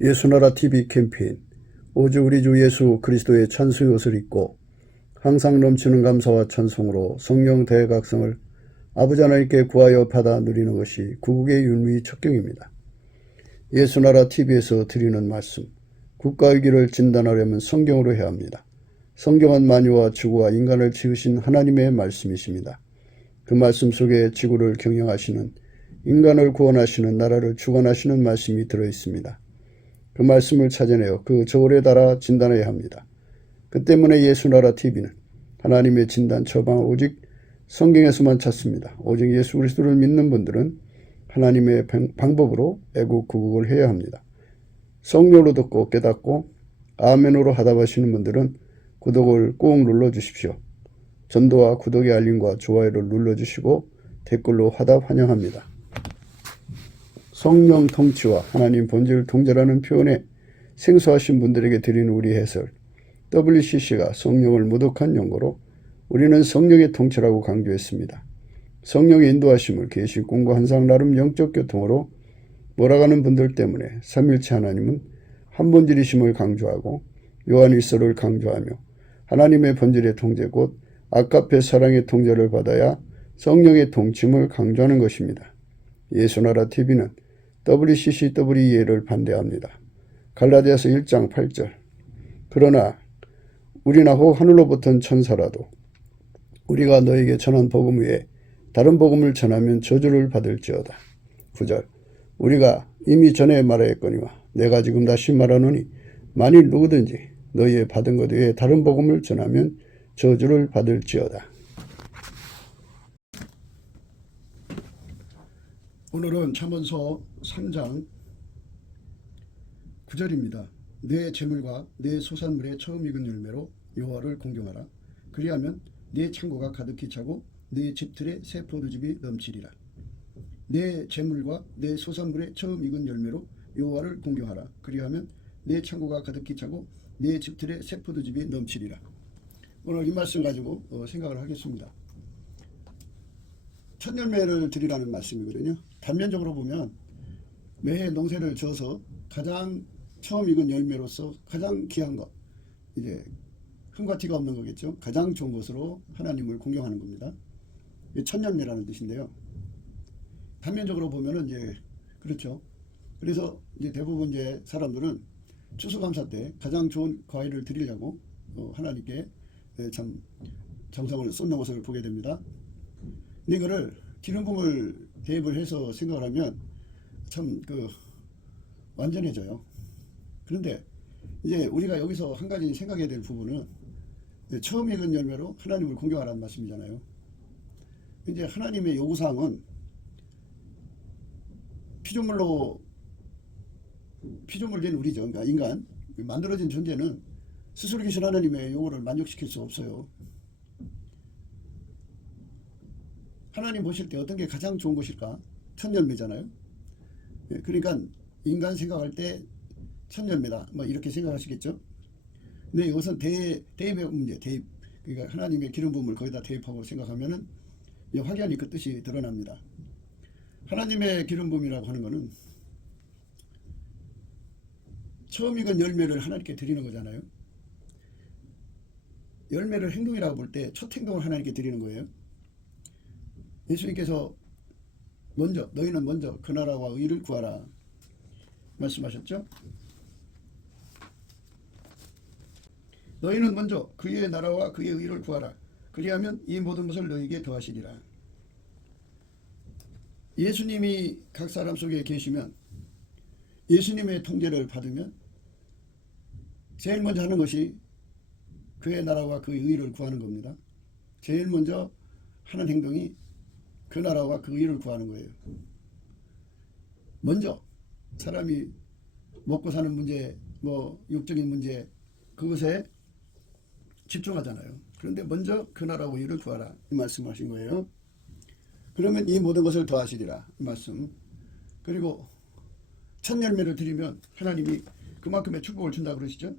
예수나라 TV 캠페인 오직 우리 주 예수 그리스도의 찬송의 옷을 입고 항상 넘치는 감사와 찬송으로 성령 대각성을 아버지 하나님께 구하여 받아 누리는 것이 구국의 윤리 척경입니다. 예수나라 TV에서 드리는 말씀, 국가위기를 진단하려면 성경으로 해야 합니다. 성경은 만유와 지구와 인간을 지으신 하나님의 말씀이십니다. 그 말씀 속에 지구를 경영하시는, 인간을 구원하시는, 나라를 주관하시는 말씀이 들어있습니다. 그 말씀을 찾아내어 그 저울에 달아 진단해야 합니다. 그 때문에 예수나라 TV는 하나님의 진단 처방을 오직 성경에서만 찾습니다. 오직 예수 그리스도를 믿는 분들은 하나님의 방법으로 애국 구국을 해야 합니다. 성령으로 듣고 깨닫고 아멘으로 하답하시는 분들은 구독을 꼭 눌러주십시오. 전도와 구독의 알림과 좋아요를 눌러주시고 댓글로 화답 환영합니다. 성령 통치와 하나님 본질 통제라는 표현에 생소하신 분들에게 드리는 우리 해설, WCC가 성령을 모독한 용어로 우리는 성령의 통치라고 강조했습니다. 성령의 인도하심을 계시 공부 한상 나름 영적 교통으로 몰아가는 분들 때문에 삼일체 하나님은 한 본질이심을 강조하고 요한일서를 강조하며 하나님의 본질의 통제 곧 아카페 사랑의 통제를 받아야 성령의 통치임을 강조하는 것입니다. 예수나라 TV는 WCCWEA를 반대합니다. 갈라디아서 1장 8절 그러나 우리나 혹 하늘로부터 천사라도 우리가 너에게 전한 복음 외에 다른 복음을 전하면 저주를 받을지어다. 9절 우리가 이미 전에 말하였거니와 내가 지금 다시 말하노니 만일 누구든지 너희의 받은 것 외에 다른 복음을 전하면 저주를 받을지어다. 오늘은 잠언서 3장 9절입니다. 내 재물과 내 소산물의 처음 익은 열매로 여호와를 공경하라. 그리하면 내 창고가 가득히 차고 내 집틀에 새 포도즙이 넘치리라. 내 재물과 내 소산물의 처음 익은 열매로 여호와를 공경하라. 그리하면 내 창고가 가득히 차고 내 집틀에 새 포도즙이 넘치리라. 오늘 이 말씀 가지고 생각을 하겠습니다. 첫 열매를 드리라는 말씀이거든요. 단면적으로 보면 매해 농사를 지어서 가장 처음 익은 열매로서 가장 귀한 것, 이제 흠과 티가 없는 거겠죠. 가장 좋은 것으로 하나님을 공경하는 겁니다. 첫 열매라는 뜻인데요. 단면적으로 보면은 이제 그렇죠. 그래서 이제 대부분 이제 사람들은 추수감사 때 가장 좋은 과일을 드리려고 하나님께 참 정성을 쏟는 것을 보게 됩니다. 근데 이거를 기름 부음을 대입을 해서 생각을 하면 참 완전해져요. 그런데 이제 우리가 여기서 한 가지 생각해야 될 부분은 처음 익은 열매로 하나님을 공경하라는 말씀이잖아요. 이제 하나님의 요구사항은 피조물 된 우리죠. 그러니까 인간, 만들어진 존재는 스스로 계신 하나님의 요구를 만족시킬 수 없어요. 하나님 보실 때 어떤 게 가장 좋은 것일까? 첫 열매잖아요. 그러니까 인간 생각할 때 첫 열매다. 뭐 이렇게 생각하시겠죠? 근데 이것은 대입의 문제, 대입. 그러니까 하나님의 기름 부음을 거기다 대입하고 생각하면은 확연히 그 뜻이 드러납니다. 하나님의 기름 부음이라고 하는 것은 처음 익은 열매를 하나님께 드리는 거잖아요. 열매를 행동이라고 볼 때 첫 행동을 하나님께 드리는 거예요. 예수님께서 너희는 먼저 그 나라와 의를 구하라 말씀하셨죠. 너희는 먼저 그의 나라와 그의 의를 구하라. 그리하면 이 모든 것을 너희에게 더하시리라. 예수님이 각 사람 속에 계시면, 예수님의 통제를 받으면 제일 먼저 하는 것이 그의 나라와 그의 의를 구하는 겁니다. 제일 먼저 하는 행동이 그 나라와 그 의를 구하는 거예요. 먼저 사람이 먹고 사는 문제, 육적인 문제, 그것에 집중하잖아요. 그런데 먼저 그 나라와 의를 구하라 이 말씀하신 거예요. 그러면 이 모든 것을 더하시리라 이 말씀. 그리고 첫 열매를 드리면 하나님이 그만큼의 축복을 준다 그러시죠.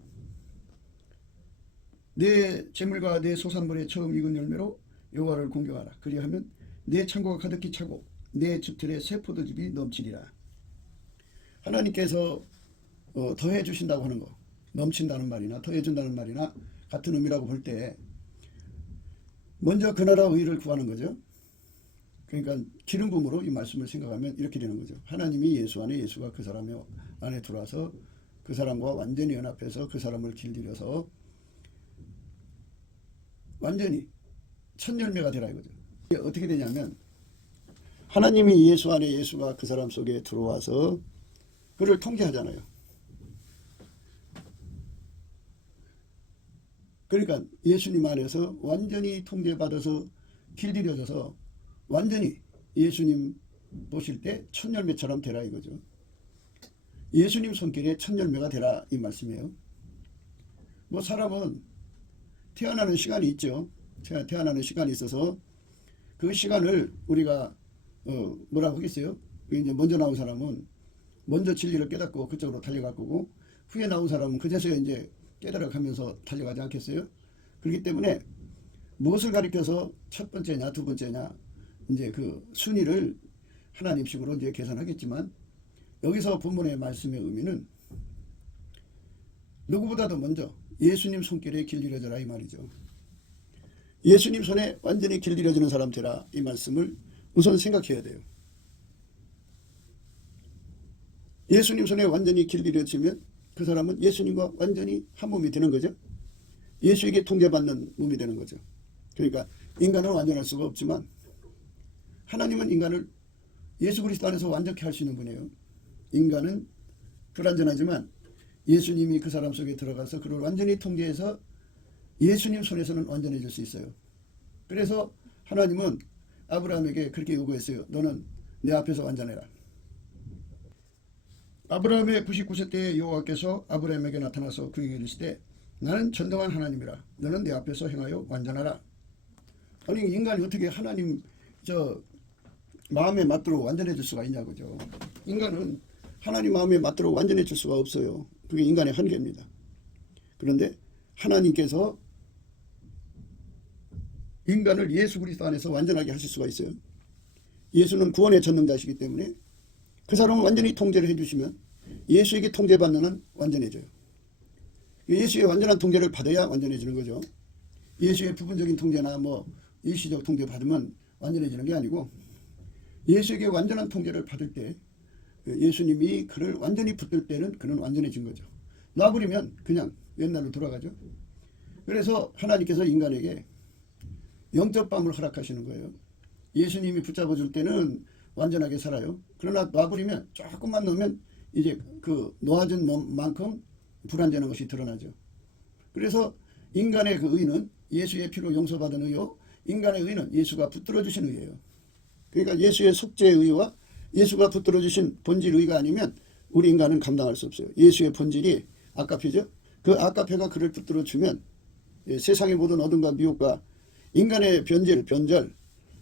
내 재물과 내 소산물의 처음 익은 열매로 여호와를 공경하라. 그리하면 내 창고가 가득히 차고 내 집틀에 새 포도즙이 넘치리라. 하나님께서 더해 주신다고 하는 거, 넘친다는 말이나 더해 준다는 말이나 같은 의미라고 볼 때 먼저 그 나라 의를 구하는 거죠. 그러니까 기름 부음으로 이 말씀을 생각하면 이렇게 되는 거죠. 하나님이 예수 안에, 예수가 그 사람 안에 들어와서 그 사람과 완전히 연합해서 그 사람을 길들여서 완전히 첫 열매가 되라 이거죠. 이게 어떻게 되냐면 하나님이 예수 안에, 예수가 그 사람 속에 들어와서 그를 통제하잖아요. 그러니까 예수님 안에서 완전히 통제받아서 길들여져서 완전히 예수님 보실 때 첫 열매처럼 되라 이거죠. 예수님 손길에 첫 열매가 되라 이 말씀이에요. 뭐 사람은 태어나는 시간이 있죠. 태어나는 시간이 있어서 그 시간을 우리가 뭐라고 하겠어요? 이제 먼저 나온 사람은 먼저 진리를 깨닫고 그쪽으로 달려갈 거고, 후에 나온 사람은 그제서야 이제 깨달아가면서 달려가지 않겠어요? 그렇기 때문에 무엇을 가리켜서 첫 번째냐 두 번째냐 이제 그 순위를 하나님식으로 이제 계산하겠지만, 여기서 본문의 말씀의 의미는 누구보다도 먼저 예수님 손길에 길들여져라 이 말이죠. 예수님 손에 완전히 길들여지는 사람 되라 이 말씀을 우선 생각해야 돼요. 예수님 손에 완전히 길들여지면 그 사람은 예수님과 완전히 한 몸이 되는 거죠. 예수에게 통제받는 몸이 되는 거죠. 그러니까 인간은 완전할 수가 없지만 하나님은 인간을 예수 그리스도 안에서 완전케 할 수 있는 분이에요. 인간은 불완전하지만 예수님이 그 사람 속에 들어가서 그를 완전히 통제해서 예수님 손에서는 완전해질 수 있어요. 그래서 하나님은 아브라함에게 그렇게 요구했어요. 너는 내 앞에서 완전해라. 아브라함의 99세 때에 여호와께서 아브라함에게 나타나서 그에게 이르시되 나는 전능한 하나님이라. 너는 내 앞에서 행하여 완전하라. 아니 인간이 어떻게 하나님 마음에 맞도록 완전해질 수가 있냐고죠. 인간은 하나님 마음에 맞도록 완전해질 수가 없어요. 그게 인간의 한계입니다. 그런데 하나님께서 인간을 예수 그리스도 안에서 완전하게 하실 수가 있어요. 예수는 구원의 전능자시기 때문에 그 사람을 완전히 통제를 해주시면 예수에게 통제받는 한 완전해져요. 예수의 완전한 통제를 받아야 완전해지는 거죠. 예수의 부분적인 통제나 뭐 일시적 통제 받으면 완전해지는 게 아니고, 예수에게 완전한 통제를 받을 때 예수님이 그를 완전히 붙들 때는 그는 완전해진 거죠. 놔버리면 그냥 옛날로 돌아가죠. 그래서 하나님께서 인간에게 영적 밤을 허락하시는 거예요. 예수님이 붙잡아줄 때는 완전하게 살아요. 그러나 놔버리면 조금만 놓으면 이제 그 놓아진 만큼 불완전한 것이 드러나죠. 그래서 인간의 그 의는 예수의 피로 용서받은 의요, 인간의 의는 예수가 붙들어 주신 의예요. 그러니까 예수의 속죄의 의와 예수가 붙들어 주신 본질 의가 아니면 우리 인간은 감당할 수 없어요. 예수의 본질이 아까페죠. 그 아까페가 그를 붙들어 주면 세상의 모든 어둠과 미혹과 인간의 변절,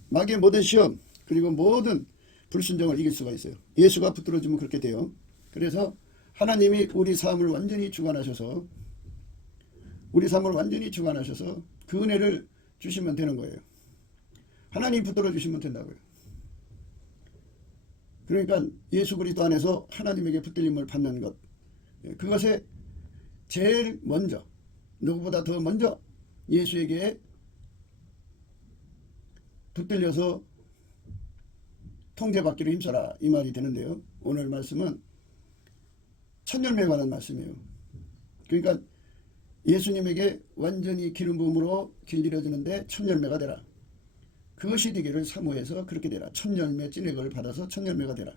마귀의 모든 시험, 그리고 모든 불순종을 이길 수가 있어요. 예수가 붙들어 주면 그렇게 돼요. 그래서 하나님이 우리 삶을 완전히 주관하셔서 그 은혜를 주시면 되는 거예요. 하나님 붙들어 주시면 된다고요. 그러니까 예수 그리스도 안에서 하나님에게 붙들림을 받는 것, 그것에 제일 먼저, 누구보다 더 먼저 예수에게 붙들려서 통제받기로 힘써라 이 말이 되는데요. 오늘 말씀은 첫 열매에 관한 말씀이에요. 그러니까 예수님에게 완전히 기름 부음으로 길들여지는데 첫 열매가 되라. 그것이 되기를 사모해서 그렇게 되라. 첫 열매 찐액을 받아서 첫 열매가 되라.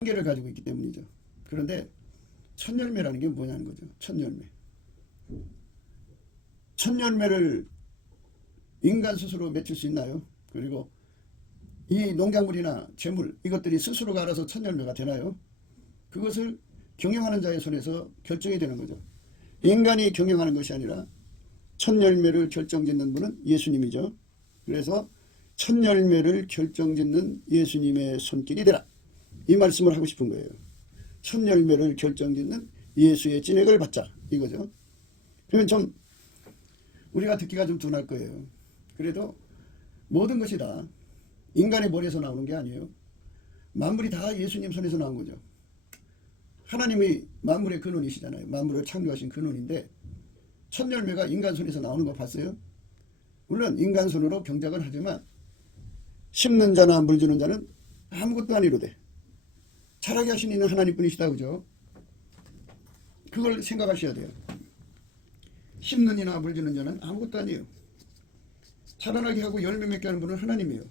한계를 가지고 있기 때문이죠. 그런데 첫 열매라는 게 뭐냐는 거죠. 첫 열매. 첫 열매를 인간 스스로 맺힐 수 있나요? 그리고 이 농작물이나 재물 이것들이 스스로가 알아서 첫 열매가 되나요? 그것을 경영하는 자의 손에서 결정이 되는 거죠. 인간이 경영하는 것이 아니라 첫 열매를 결정짓는 분은 예수님이죠. 그래서 첫 열매를 결정짓는 예수님의 손길이 되라. 이 말씀을 하고 싶은 거예요. 첫 열매를 결정짓는 예수의 찐액을 받자 이거죠. 그러면 좀 우리가 듣기가 좀 둔할 거예요. 그래도 모든 것이 다 인간의 머리에서 나오는 게 아니에요. 만물이 다 예수님 손에서 나온 거죠. 하나님이 만물의 근원이시잖아요. 만물을 창조하신 근원인데 첫 열매가 인간 손에서 나오는 거 봤어요? 물론 인간 손으로 경작은 하지만 심는 자나 물 주는 자는 아무것도 아니로되 자라게 하신 이는 하나님뿐이시다. 그죠? 그걸 생각하셔야 돼요. 심는 이나 물 주는 자는 아무것도 아니에요. 자라나게 하고 열매 맺게 하는 분은 하나님이에요.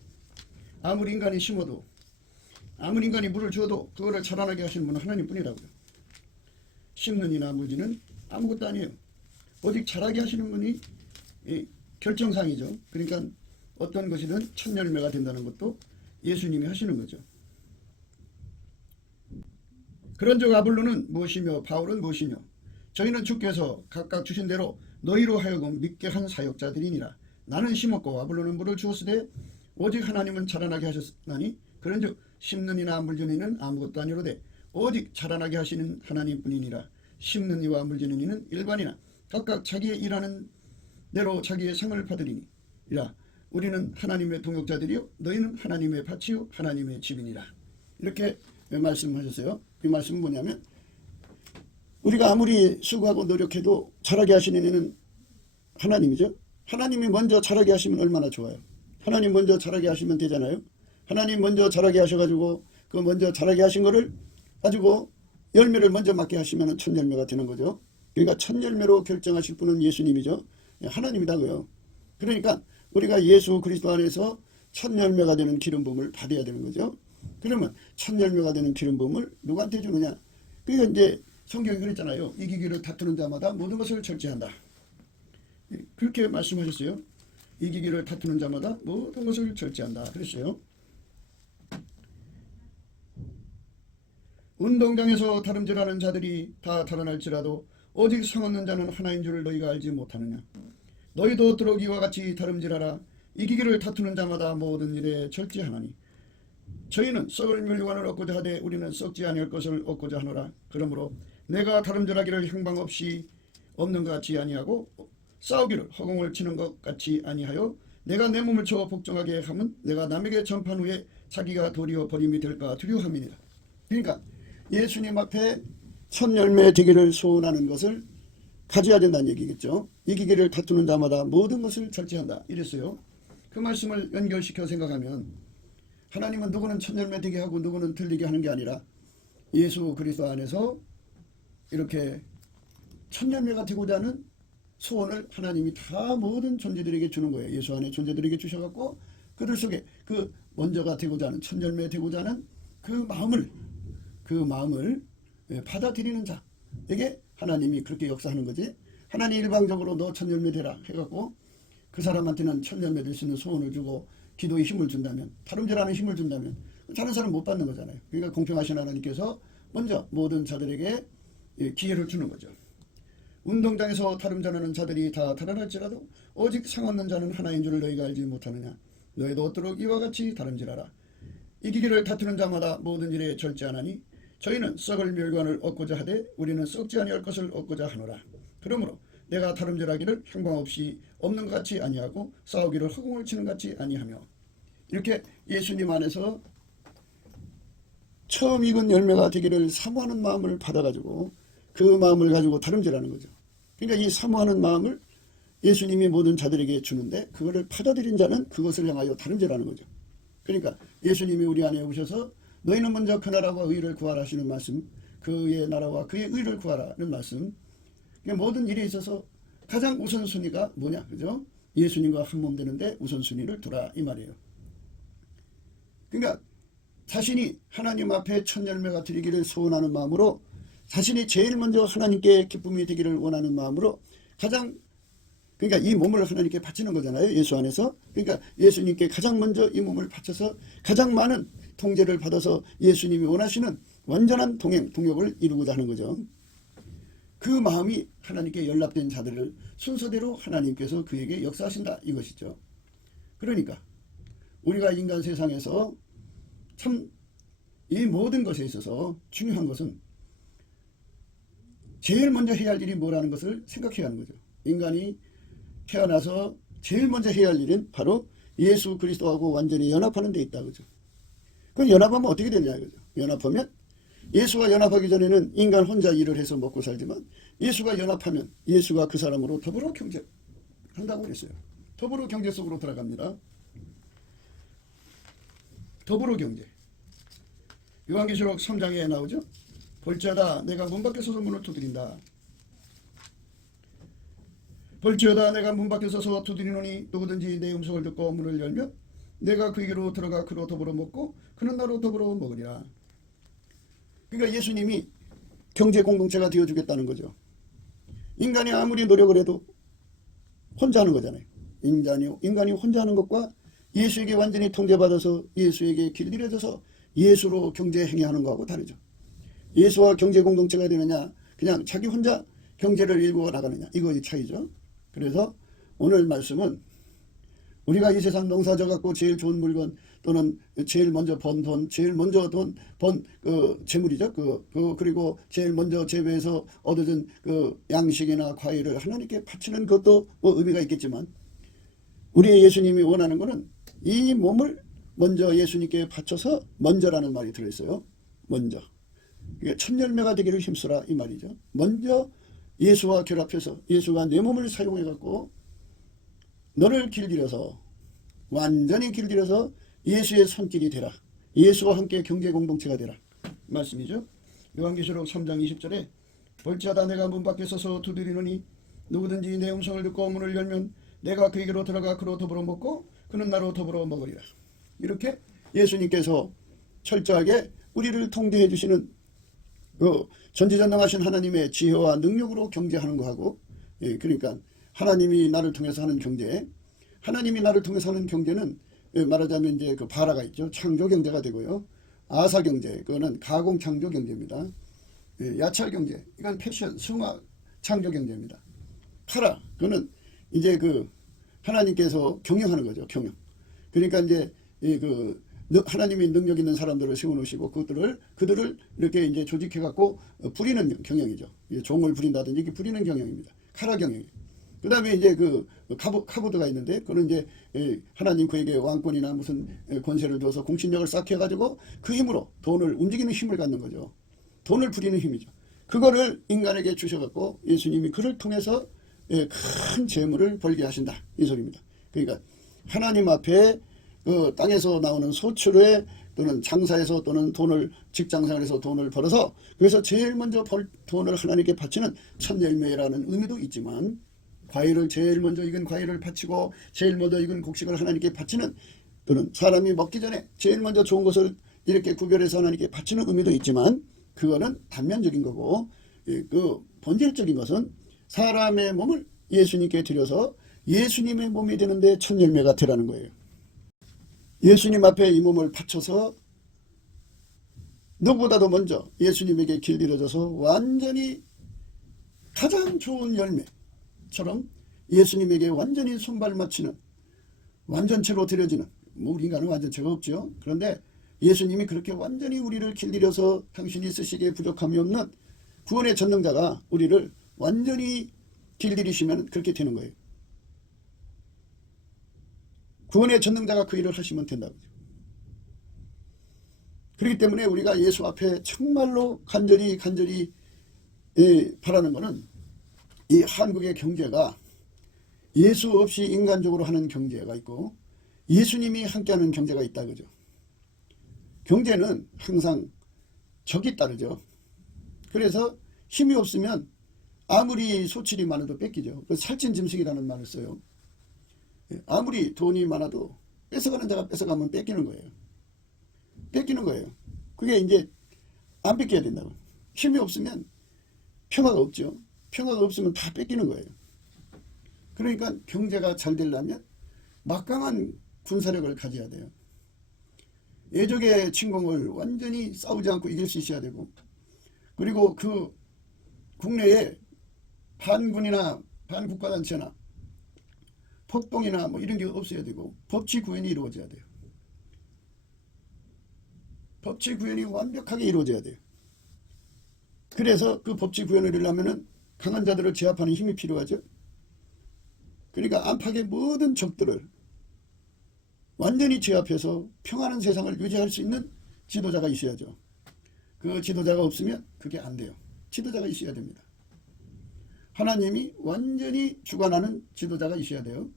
아무리 인간이 심어도 아무리 인간이 물을 줘도 그거를 자라나게 하시는 분은 하나님뿐이라고요. 심는 이나 물 주는 아무것도 아니에요. 오직 자라게 하시는 분이 결정상이죠. 그러니까 어떤 것이든 첫 열매가 된다는 것도 예수님이 하시는 거죠. 그런즉 아볼로는 무엇이며 바울은 무엇이뇨? 저희는 주께서 각각 주신 대로 너희로 하여금 믿게 한 사역자들이니라. 나는 심었고 아볼로는 물을 주었으되 오직 하나님은 자라나게 하셨나니 그런즉 심는 이나 물 주는 이는 아무것도 아니로되 오직 자라나게 하시는 하나님뿐이니라. 심는 이와 물 주는 이는 일반이나 각각 자기의 일하는 대로 자기의 상을 받으리니라. 우리는 하나님의 동역자들이요 너희는 하나님의 밭이요 하나님의 집이니라. 이렇게 말씀하셨어요. 이 말씀은 뭐냐면 우리가 아무리 수고하고 노력해도 자라게 하시는 이는 하나님이죠. 하나님이 먼저 자라게 하시면 얼마나 좋아요. 하나님 먼저 자라게 하시면 되잖아요. 하나님 먼저 자라게 하셔가지고 그 먼저 자라게 하신 거를 가지고 열매를 먼저 맞게 하시면 첫 열매가 되는 거죠. 그러니까 첫 열매로 결정하실 분은 예수님이죠. 하나님이다고요. 그러니까 우리가 예수 그리스도 안에서 첫 열매가 되는 기름 부음을 받아야 되는 거죠. 그러면 첫 열매가 되는 기름 부음을 누구한테 주느냐? 그러니까 이제 성경이 그랬잖아요. 이기기를 다투는 자마다 모든 것을 절제한다. 그렇게 말씀하셨어요. 이기기를 다투는 자마다 모든 것을 절제한다. 그랬어요. 운동장에서 다름질하는 자들이 다 달아날지라도 오직 상 얻는 자는 하나인 줄을 너희가 알지 못하느냐? 너희도 들어오기 이와 같이 다름질하라. 이기기를 다투는 자마다 모든 일에 절제하나니 저희는 썩을 멸류관을 얻고자 하되 우리는 썩지 아니할 것을 얻고자 하노라. 그러므로 내가 다름질하기를 형방 없이 없는 것 같이 아니하고 싸우기를 허공을 치는 것 같이 아니하여 내가 내 몸을 쳐 복종하게 하면 내가 남에게 전판 후에 자기가 도리어 버림이 될까 두려움이니라. 그러니까 예수님 앞에 첫 열매 되기를 소원하는 것을 가져야 된다는 얘기겠죠. 이기기를 다투는 자마다 모든 것을 절제한다. 이랬어요. 그 말씀을 연결시켜 생각하면 하나님은 누구는 첫 열매 되게 하고 누구는 들리게 하는 게 아니라 예수 그리스도 안에서 이렇게 첫 열매가 되고자 하는 소원을 하나님이 다 모든 존재들에게 주는 거예요. 예수 안에 존재들에게 주셔갖고 그들 속에 그 먼저가 되고자 하는 첫 열매 되고자 하는 그 마음을 받아들이는 자에게 하나님이 그렇게 역사하는 거지. 하나님 일방적으로 너 첫 열매 되라 해갖고 그 사람한테는 첫 열매 될 수 있는 소원을 주고 기도의 힘을 준다면, 다름질하는 힘을 준다면 다른 사람 못 받는 거잖아요. 그러니까 공평하신 하나님께서 먼저 모든 자들에게 기회를 주는 거죠. 운동장에서 다름질하는 자들이 다 달아날지라도 오직 상 얻는 자는 하나인 줄을 너희가 알지 못하느냐? 너희도 얻도록 이와 같이 다름질하라. 이기기를 다투는 자마다 모든 일에 절제하나니 저희는 썩을 멸관을 얻고자 하되 우리는 썩지 아니할 것을 얻고자 하노라. 그러므로 내가 다름질하기를 형방 없이 없는 것 같이 아니하고 싸우기를 허공을 치는 것 같이 아니하며. 이렇게 예수님 안에서 처음 익은 열매가 되기를 사모하는 마음을 받아가지고 그 마음을 가지고 다름질하는 거죠. 그러니까 이 사모하는 마음을 예수님이 모든 자들에게 주는데 그거를 받아들인 자는 그것을 향하여 다름질하는 거죠. 그러니까 예수님이 우리 안에 오셔서 너희는 먼저 그 나라와 의를 구하라 하시는 말씀, 그의 나라와 그의 의를 구하라는 말씀. 그러니까 모든 일에 있어서 가장 우선순위가 뭐냐, 그죠? 예수님과 한 몸 되는데 우선순위를 두라 이 말이에요. 그러니까 자신이 하나님 앞에 첫 열매가 되기를 소원하는 마음으로 자신이 제일 먼저 하나님께 기쁨이 되기를 원하는 마음으로 가장, 그러니까 이 몸을 하나님께 바치는 거잖아요. 예수 안에서. 그러니까 예수님께 가장 먼저 이 몸을 바쳐서 가장 많은 통제를 받아서 예수님이 원하시는 완전한 동역을 이루고자 하는 거죠. 그 마음이 하나님께 연락된 자들을 순서대로 하나님께서 그에게 역사하신다 이것이죠. 그러니까 우리가 인간 세상에서 참 이 모든 것에 있어서 중요한 것은 제일 먼저 해야 할 일이 뭐라는 것을 생각해야 하는 거죠. 인간이 태어나서 제일 먼저 해야 할 일은 바로 예수 그리스도하고 완전히 연합하는 데 있다. 그죠? 그럼 연합하면 어떻게 되냐 이거죠. 연합하면 예수와 연합하기 전에는 인간 혼자 일을 해서 먹고 살지만 예수가 연합하면 예수가 그 사람으로 더불어 경제한다고 그랬어요. 더불어 경제 속으로 들어갑니다. 더불어 경제. 요한계시록 3장에 나오죠. 볼지어다 내가 문 밖에 서서 문을 두드린다. 볼지어다 내가 문 밖에 서서 두드리노니 누구든지 내 음성을 듣고 문을 열면 내가 그에게로 들어가 그로 더불어 먹고 그는 나로 더불어 먹으리라. 그러니까 예수님이 경제 공동체가 되어주겠다는 거죠. 인간이 아무리 노력을 해도 혼자 하는 거잖아요. 인간이 혼자 하는 것과 예수에게 완전히 통제받아서 예수에게 길들여져서 예수로 경제 행위하는 거하고 다르죠. 예수와 경제 공동체가 되느냐 그냥 자기 혼자 경제를 일구어 나가느냐 이거의 차이죠. 그래서 오늘 말씀은 우리가 이 세상 농사 져갖고 제일 좋은 물건 또는 제일 먼저 번 돈, 제일 먼저 번 재물이죠. 그리고 제일 먼저 재배해서 얻어진 양식이나 과일을 하나님께 바치는 것도 뭐 의미가 있겠지만 우리의 예수님이 원하는 것은 이 몸을 먼저 예수님께 바쳐서 먼저라는 말이 들어있어요. 먼저. 이게 첫 열매가 되기를 힘쓰라 이 말이죠. 먼저 예수와 결합해서 예수가 내 몸을 사용해갖고 너를 길들여서 완전히 길들여서 예수의 손길이 되라. 예수와 함께 경제 공동체가 되라. 말씀이죠. 요한계시록 3장 20절에 볼지어다 내가 문 밖에 서서 두드리노니 누구든지 내 음성을 듣고 문을 열면 내가 그에게로 들어가 그로 더불어 먹고 그는 나로 더불어 먹으리라. 이렇게 예수님께서 철저하게 우리를 통제해 주시는 전지전능하신 하나님의 지혜와 능력으로 경제하는 거하고 그러니까 하나님이 나를 통해서 하는 경제 하나님이 나를 통해서 하는 경제는 말하자면 이제 그 바라가 있죠. 창조 경제가 되고요. 아사 경제 그거는 가공 창조 경제입니다. 야찰 경제 이건 패션 승화 창조 경제입니다. 카라 그거는 이제 하나님께서 경영하는 거죠. 경영. 그러니까 이제 하나님이 능력 있는 사람들을 세워놓으시고 그들을 이렇게 이제 조직해갖고 부리는 경영이죠. 종을 부린다든지 이게 부리는 경영입니다. 카라 경영. 그 다음에 이제 카보드가 있는데 그는 이제 하나님 그에게 왕권이나 무슨 권세를 줘서 공신력을 쌓게 해가지고 그 힘으로 돈을 움직이는 힘을 갖는 거죠. 돈을 부리는 힘이죠. 그거를 인간에게 주셔갖고 예수님이 그를 통해서 큰 재물을 벌게 하신다 이 소리입니다. 그러니까 하나님 앞에 땅에서 나오는 소출에 또는 장사해서 또는 직장생활에서 돈을 벌어서 그래서 제일 먼저 벌 돈을 하나님께 바치는 첫 열매라는 의미도 있지만 과일을 제일 먼저 익은 과일을 바치고 제일 먼저 익은 곡식을 하나님께 바치는 또는 사람이 먹기 전에 제일 먼저 좋은 것을 이렇게 구별해서 하나님께 바치는 의미도 있지만 그거는 단면적인 거고 본질적인 것은 사람의 몸을 예수님께 드려서 예수님의 몸이 되는데 첫 열매가 되라는 거예요. 예수님 앞에 이 몸을 바쳐서 누구보다도 먼저 예수님에게 길들여져서 완전히 가장 좋은 열매처럼 예수님에게 완전히 손발 맞추는 완전체로 드려지는 우리 인간은 완전체가 없죠. 그런데 예수님이 그렇게 완전히 우리를 길들여서 당신이 쓰시기에 부족함이 없는 구원의 전능자가 우리를 완전히 길들이시면 그렇게 되는 거예요. 구원의 전능자가 그 일을 하시면 된다고. 그렇기 때문에 우리가 예수 앞에 정말로 간절히 바라는 것은 이 한국의 경제가 예수 없이 인간적으로 하는 경제가 있고 예수님이 함께하는 경제가 있다 그죠. 경제는 항상 적이 따르죠. 그래서 힘이 없으면 아무리 소출이 많아도 뺏기죠. 그래서 살찐짐승이라는 말을 써요. 아무리 돈이 많아도 뺏어가는 자가 뺏어가면 뺏기는 거예요. 뺏기는 거예요. 그게 이제 안 뺏겨야 된다고. 힘이 없으면 평화가 없죠. 평화가 없으면 다 뺏기는 거예요. 그러니까 경제가 잘 되려면 막강한 군사력을 가져야 돼요. 예적의 침공을 완전히 싸우지 않고 이길 수 있어야 되고 그리고 그 국내에 반군이나 반국가단체나 폭동이나 뭐 이런 게 없어야 되고 법치 구현이 이루어져야 돼요. 법치 구현이 완벽하게 이루어져야 돼요. 그래서 그 법치 구현을 이루려면은 강한 자들을 제압하는 힘이 필요하죠. 그러니까 안팎의 모든 적들을 완전히 제압해서 평안한 세상을 유지할 수 있는 지도자가 있어야죠. 그 지도자가 없으면 그게 안 돼요. 지도자가 있어야 됩니다. 하나님이 완전히 주관하는 지도자가 있어야 돼요.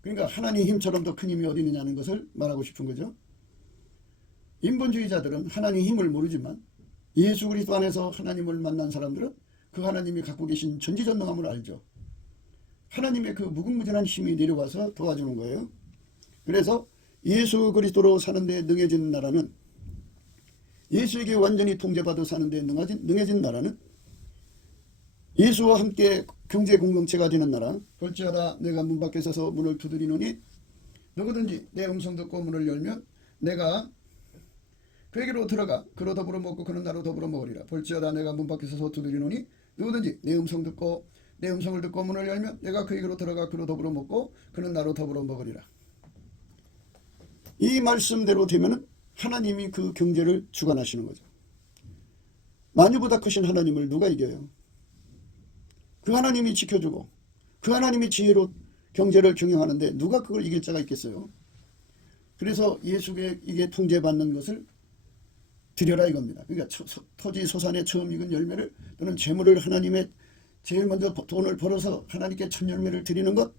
그러니까 하나님 힘처럼 더 큰 힘이 어디 있느냐는 것을 말하고 싶은 거죠. 인본주의자들은 하나님 힘을 모르지만 예수 그리스도 안에서 하나님을 만난 사람들은 그 하나님이 갖고 계신 전지전능함을 알죠. 하나님의 그 무궁무진한 힘이 내려와서 도와주는 거예요. 그래서 예수 그리스도로 사는데 능해진 나라는, 예수에게 완전히 통제받아 사는데 능해진 나라는, 예수와 함께 경제 공동체가 되는 나라. 볼지어다 내가 문 밖에 서서 문을 두드리노니 누구든지 내 음성 듣고 문을 열면 내가 그에게로 들어가 그로 더불어 먹고 그는 나로 더불어 먹으리라. 볼지어다 내가 문 밖에 서서 두드리노니 누구든지 내 음성을 듣고 문을 열면 내가 그에게로 들어가 그로 더불어 먹고 그는 나로 더불어 먹으리라. 이 말씀대로 되면은 하나님이 그 경제를 주관하시는 거죠. 만유보다 크신 하나님을 누가 이겨요? 그 하나님이 지켜주고 그 하나님이 지혜로 경제를 경영하는데 누가 그걸 이길 자가 있겠어요? 그래서 예수께 이게 통제받는 것을 드려라 이겁니다. 그러니까 토지 소산의 처음 익은 열매를 또는 재물을 하나님의 제일 먼저 돈을 벌어서 하나님께 첫 열매를 드리는 것,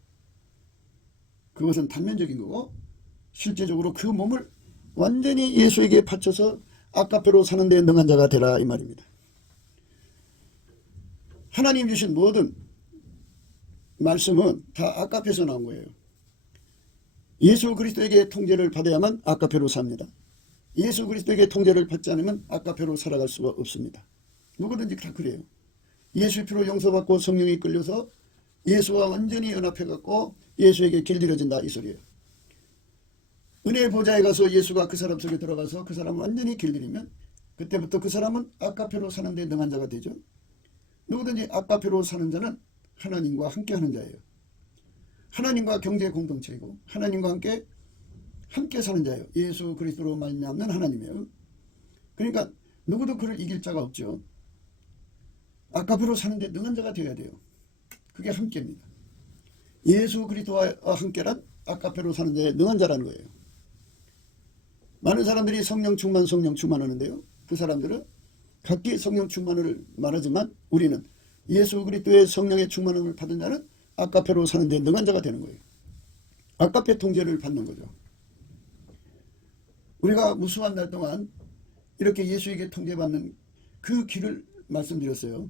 그것은 단면적인 거고 실제적으로 그 몸을 완전히 예수에게 바쳐서 아까페로 사는 데 능한 자가 되라 이 말입니다. 하나님 주신 모든 말씀은 다 아까페에서 나온 거예요. 예수 그리스도에게 통제를 받아야만 아까페로 삽니다. 예수 그리스도에게 통제를 받지 않으면 아까페로 살아갈 수가 없습니다. 누구든지 다 그래요. 예수의 피로 용서받고 성령이 끌려서 예수와 완전히 연합해갖고 예수에게 길들여진다 이 소리예요. 은혜의 보좌에 가서 예수가 그 사람 속에 들어가서 그 사람을 완전히 길들이면 그때부터 그 사람은 아까페로 사는 데 능한 자가 되죠. 누구든지 아까페로 사는 자는 하나님과 함께 하는 자예요. 하나님과 경제 공동체이고 하나님과 함께 사는 자예요. 예수 그리스도로 말미암는 하나님이에요. 그러니까 누구도 그를 이길 자가 없죠. 아까페로 사는데 능한 자가 되어야 돼요. 그게 함께입니다. 예수 그리스도와 함께란 아까페로 사는 데 능한 자라는 거예요. 많은 사람들이 성령 충만 하는데요. 그 사람들은 각기 성령 충만을 말하지만 우리는 예수 그리스도의 성령의 충만함을 받은 자는 아까페로 사는 데 능한 자가 되는 거예요. 아까페 통제를 받는 거죠. 우리가 무수한 날 동안 이렇게 예수에게 통제받는 그 길을 말씀드렸어요.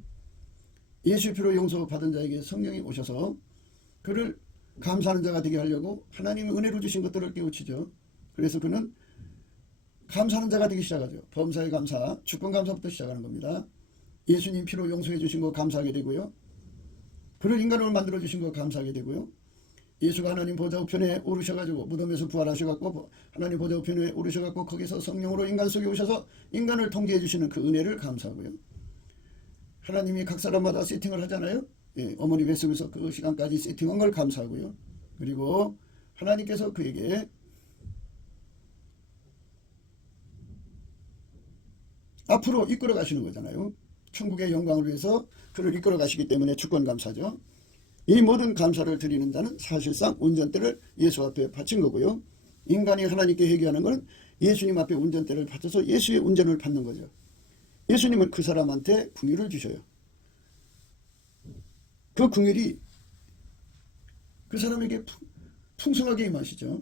예수의 피로 용서받은 자에게 성령이 오셔서 그를 감사하는 자가 되게 하려고 하나님의 은혜로 주신 것들을 깨우치죠. 그래서 그는 감사하는 자가 되기 시작하죠. 범사의 감사, 주권 감사부터 시작하는 겁니다. 예수님 피로 용서해 주신 거 감사하게 되고요. 그를 인간으로 만들어 주신 거 감사하게 되고요. 예수가 하나님 보좌 우편에 오르셔가지고 무덤에서 부활하셔갖고 하나님 보좌 우편에 오르셔갖고 거기서 성령으로 인간 속에 오셔서 인간을 통제해 주시는 그 은혜를 감사하고요. 하나님이 각 사람마다 세팅을 하잖아요. 예, 어머니 뱃속에서 그 시간까지 세팅한 걸 감사하고요. 그리고 하나님께서 그에게 앞으로 이끌어 가시는 거잖아요. 천국의 영광을 위해서 그를 이끌어 가시기 때문에 주권 감사죠. 이 모든 감사를 드리는 자는 사실상 운전대를 예수 앞에 바친 거고요. 인간이 하나님께 회개하는 것은 예수님 앞에 운전대를 바쳐서 예수의 운전을 받는 거죠. 예수님은 그 사람한테 긍휼을 주셔요. 그 긍휼이 그 사람에게 풍성하게 임하시죠.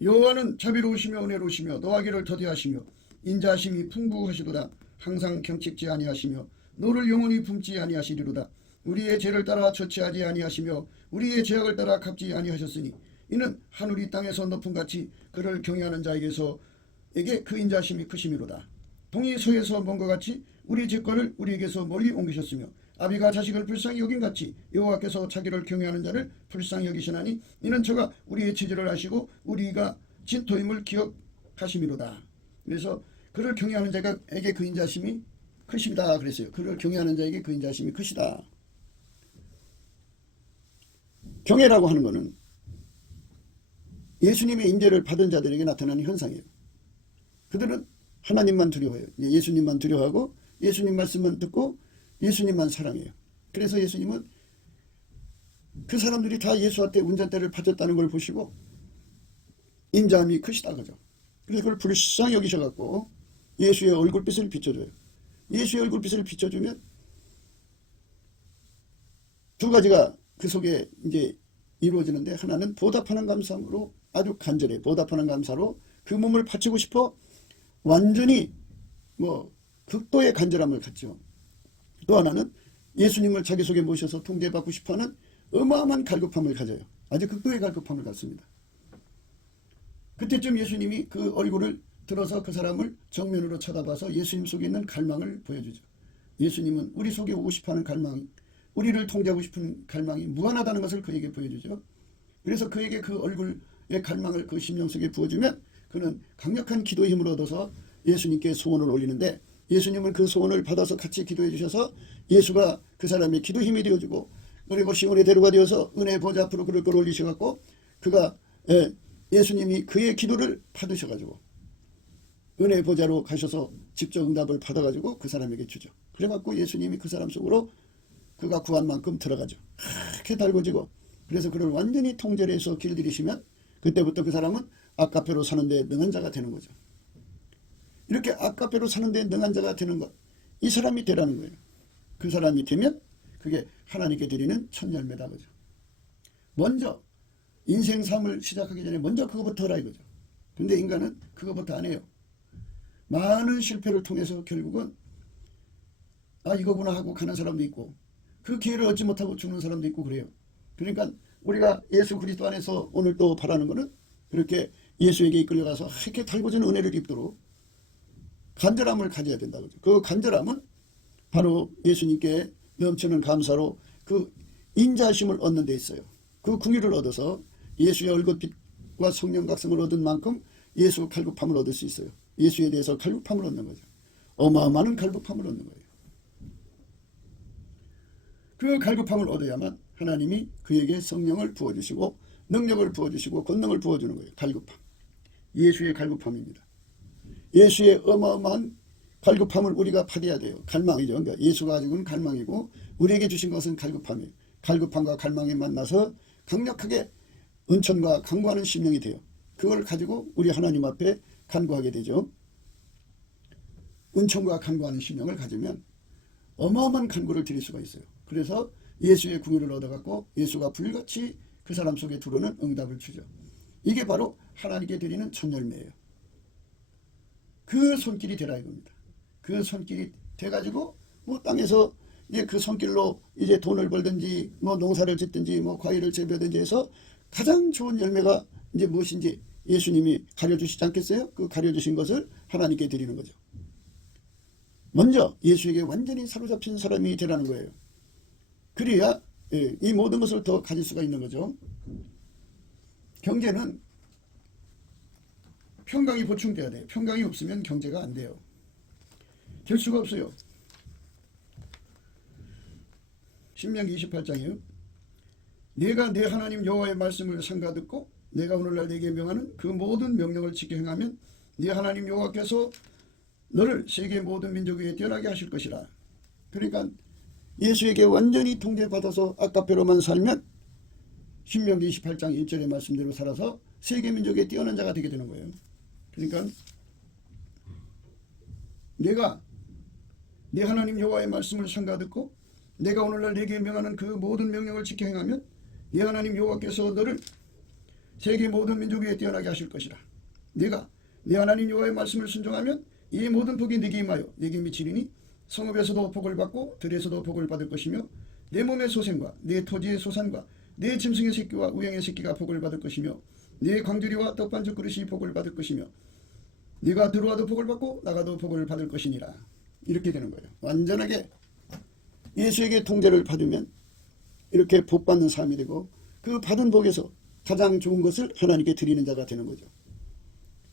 여호와는 자비로우시며 은혜로우시며 노하기를 더디하시며 인자하심이 풍부하시도다. 항상 경책지 아니하시며 너를 영원히 품지 아니하시리로다. 우리의 죄를 따라 처치하지 아니하시며 우리의 죄악을 따라 갚지 아니하셨으니 이는 하늘이 땅에서 높음같이 그를 경외하는 자에게서에게 그 인자하심이 크심이로다. 동이 서에서 먼 것 같이 우리 죄권을 우리에게서 멀리 옮기셨으며 아비가 자식을 불쌍히 여긴같이 여호와께서 자기를 경외하는 자를 불쌍히 여기시나니 이는 저가 우리의 죄를 아시고 우리가 진토임을 기억하심이로다. 그래서 그를 경외하는 자에게 그 인자심이 크시다 그랬어요. 그를 경외하는 자에게 그 인자심이 크시다. 경외라고 하는 것은 예수님의 인재를 받은 자들에게 나타나는 현상이에요. 그들은 하나님만 두려워해요. 예수님만 두려워하고 예수님 말씀만 듣고 예수님만 사랑해요. 그래서 예수님은 그 사람들이 다 예수한테 운전대를 받았다는 걸 보시고 인자함이 크시다 그죠. 그래서 그걸 불쌍히 여기셔갖고 예수의 얼굴빛을 비춰줘요. 예수의 얼굴빛을 비춰주면 두 가지가 그 속에 이제 이루어지는데, 하나는 보답하는 감사로, 아주 간절히 보답하는 감사로 그 몸을 바치고 싶어 완전히 극도의 간절함을 갖죠. 또 하나는 예수님을 자기 속에 모셔서 통제받고 싶어하는 어마어마한 갈급함을 가져요. 아주 극도의 갈급함을 갖습니다. 그때쯤 예수님이 그 얼굴을 들어서 그 사람을 정면으로 쳐다봐서 예수님 속에 있는 갈망을 보여주죠. 예수님은 우리 속에 오고 싶어하는 갈망, 우리를 통제하고 싶은 갈망이 무한하다는 것을 그에게 보여주죠. 그래서 그에게 그 얼굴의 갈망을 그 심령 속에 부어주면 그는 강력한 기도의 힘을 얻어서 예수님께 소원을 올리는데, 예수님은 그 소원을 받아서 같이 기도해 주셔서 예수가 그 사람의 기도 힘이 되어주고, 그리고 시온의 대로가 되어서 은혜의 보좌 앞으로 그를 끌어올리셔갖고 그가 예수님이 그의 기도를 받으셔가지고 은혜의 보좌로 가셔서 직접 응답을 받아가지고 그 사람에게 주죠. 그래갖고 예수님이 그 사람 속으로 그가 구한 만큼 들어가죠. 그렇게 달궈지고, 그래서 그를 완전히 통제를 해서 길들이시면 그때부터 그 사람은 아까페로 사는 데 능한 자가 되는 거죠. 이렇게 아까페로 사는 데 능한 자가 되는 것, 이 사람이 되라는 거예요. 그 사람이 되면 그게 하나님께 드리는 첫 열매다 그죠. 먼저 인생 삶을 시작하기 전에 먼저 그거부터 하라 이거죠. 근데 인간은 그거부터 안 해요. 많은 실패를 통해서 결국은 이거구나 하고 가는 사람도 있고, 그 기회를 얻지 못하고 죽는 사람도 있고 그래요. 그러니까 우리가 예수 그리스도 안에서 오늘 또 바라는 거는 그렇게 예수에게 이끌려가서 이렇게 달궈진 은혜를 입도록 간절함을 가져야 된다 그죠. 그 간절함은 바로 예수님께 넘치는 감사로 그 인자심을 얻는 데 있어요. 그 궁유를 얻어서 예수의 얼굴빛과 성령 각성을 얻은 만큼 예수 갈급함을 얻을 수 있어요. 예수에 대해서 갈급함을 얻는 거죠. 어마어마한 갈급함을 얻는 거예요. 그 갈급함을 얻어야만 하나님이 그에게 성령을 부어주시고 능력을 부어주시고 권능을 부어주는 거예요. 갈급함. 예수의 갈급함입니다. 예수의 어마어마한 갈급함을 우리가 받아야 돼요. 갈망이죠. 그러니까 예수가 가지고 있는 갈망이고 우리에게 주신 것은 갈급함이에요. 갈급함과 갈망이 만나서 강력하게 은천과 간구하는 심령이 돼요. 그걸 가지고 우리 하나님 앞에 간구하게 되죠. 은천과 간구하는 심령을 가지면 어마어마한 간구를 드릴 수가 있어요. 그래서 예수의 궁유를 얻어갖고 예수가 불같이 그 사람 속에 들어오는 응답을 주죠. 이게 바로 하나님께 드리는 첫 열매예요. 그 손길이 되라 이겁니다. 그 손길이 돼가지고 땅에서 이제 그 손길로 이제 돈을 벌든지 농사를 짓든지 과일을 재배하든지 해서 가장 좋은 열매가 이제 무엇인지 예수님이 가려주시지 않겠어요? 그 가려주신 것을 하나님께 드리는 거죠. 먼저 예수에게 완전히 사로잡힌 사람이 되라는 거예요. 그래야 이 모든 것을 더 가질 수가 있는 거죠. 경제는 평강이 보충돼야 돼요. 평강이 없으면 경제가 안 돼요. 될 수가 없어요. 신명기 28장이에요. 내가 내 하나님 여호와의 말씀을 삼가 듣고 내가 오늘날 내게 명하는 그 모든 명령을 지켜 행하면 네 하나님 여호와께서 너를 세계 모든 민족 위에 뛰어나게 하실 것이라. 그러니까 예수에게 완전히 통제받아서 아까페로만 살면 신명기 28장 1절의 말씀대로 살아서 세계 민족에 뛰어난 자가 되게 되는 거예요. 그러니까 내가 내 하나님 여호와의 말씀을 삼가 듣고 내가 오늘날 내게 명하는 그 모든 명령을 지켜 행하면 네 하나님 여호와께서 너를 세계 모든 민족 위에 뛰어나게 하실 것이라. 내가 내 하나님 여호와의 말씀을 순종하면 이 모든 복이 네게 임하여 네게 미치리니 성읍에서도 복을 받고 들에서도 복을 받을 것이며 내 몸의 소생과 내 토지의 소산과 내 짐승의 새끼와 우양의 새끼가 복을 받을 것이며 내 광주리와 떡반죽 그릇이 복을 받을 것이며 네가 들어와도 복을 받고 나가도 복을 받을 것이니라. 이렇게 되는 거예요. 완전하게 예수에게 통제를 받으면 이렇게 복 받는 삶이 되고 그 받은 복에서 가장 좋은 것을 하나님께 드리는 자가 되는 거죠.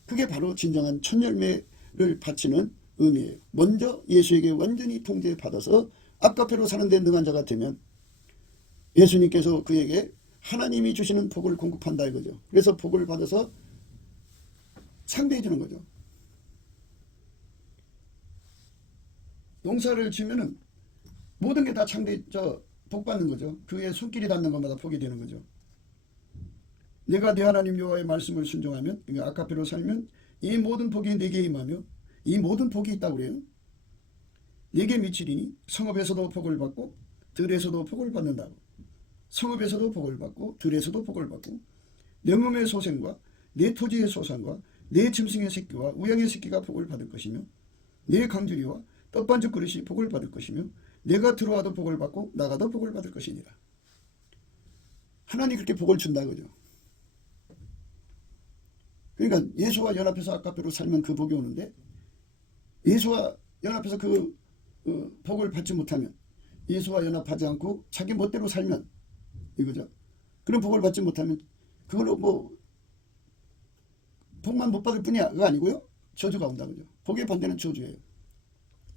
그게 바로 진정한 첫 열매를 바치는 의미예요. 먼저 예수에게 완전히 통제받아서 아까페로 사는 데 능한 자가 되면 예수님께서 그에게 하나님이 주시는 복을 공급한다 이거죠. 그래서 복을 받아서 상대해 주는 거죠. 농사를 지면은 모든 게 다 복 받는 거죠. 그의 손길이 닿는 것마다 복이 되는 거죠. 내가 내 하나님 여호와의 말씀을 순종하면, 그러니까 아카페로 살면 이 모든 복이 내게 임하며, 이 모든 복이 있다고 그래요. 내게 미치리니 성읍에서도 복을 받고 들에서도 복을 받는다고. 성읍에서도 복을 받고 들에서도 복을 받고 내 몸의 소생과 내 토지의 소산과 내 짐승의 새끼와 우양의 새끼가 복을 받을 것이며 내 강주리와 떡반죽 그릇이 복을 받을 것이며 내가 들어와도 복을 받고 나가도 복을 받을 것이니라. 하나님 그렇게 복을 준다 그죠. 그러니까 예수와 연합해서 아카페로 살면 그 복이 오는데, 예수와 연합해서 그 복을 받지 못하면, 예수와 연합하지 않고 자기 멋대로 살면 이거죠. 그런 복을 받지 못하면 그걸로 뭐 복만 못 받을 뿐이야 그거 아니고요. 저주가 온다 그죠. 복의 반대는 저주예요.